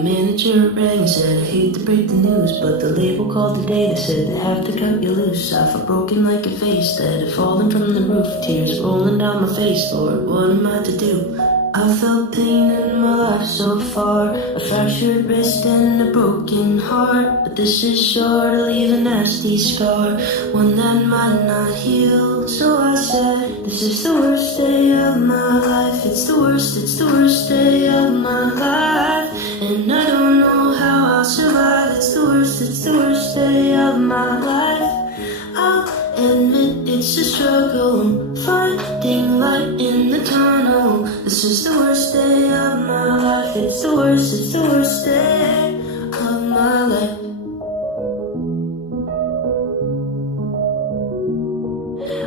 My manager rang and said, I hate to break the news, but the label called today. They said they have to cut you loose. I felt broken like a vase that had fallen from the roof. Tears rolling down my face, Lord, what am I to do? I felt pain in my life so far, a fractured wrist and a broken heart. But this is sure to leave a nasty scar, one that might not heal. So I said, this is the worst day of my life. It's the worst day of my life. And I don't know how I'll survive. It's the worst day of my life. I'll admit it's a struggle, finding light in the tunnel. This is the worst day of my life. It's the worst day of my life.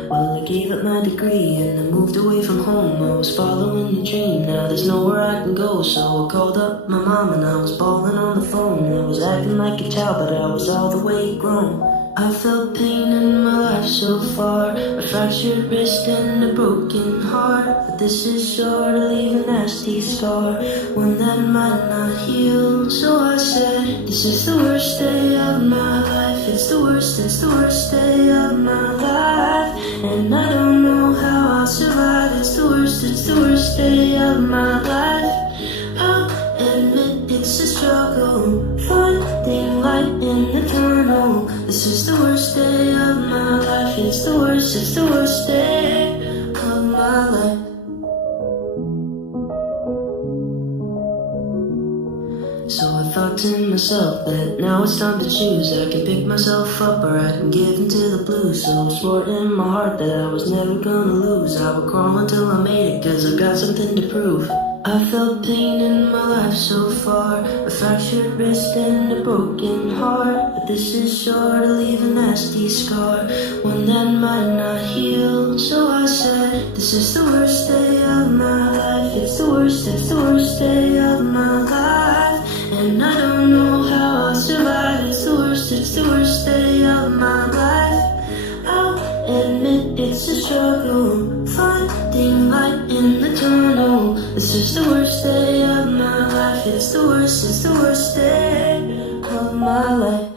Well, I gave up my degree and I moved away from home. I was following the dream, now there's nowhere I can go. So I called up my mom and I was bawling on the phone. I was acting like a child, but I was all the way grown. I felt pain in my life so far, a fractured wrist and a broken heart. But this is sure to leave a nasty scar, one that might not heal. So I said, this is the worst day of my life. It's the worst day of my life. And I don't know how I'll survive. It's the worst day of my life. I'll admit it's a struggle, finding light in the tunnel. This is the worst day of my life. It's the worst day of my life. So I thought to myself that now it's time to choose. I can pick myself up or I can give into the blues. So I swore in my heart that I was never gonna lose. I would crawl until I made it, cause I got something to prove. I felt pain in my life so far, a fractured wrist and a broken heart. But this is sure to leave a nasty scar, one that might not heal. So I said, this is the worst day of my life. It's the worst day of my life. And I don't know how I'll survive. It's the worst day of my life. I'll admit it's a struggle, finding light in the tunnel. This is the worst day of my life. It's the worst day of my life.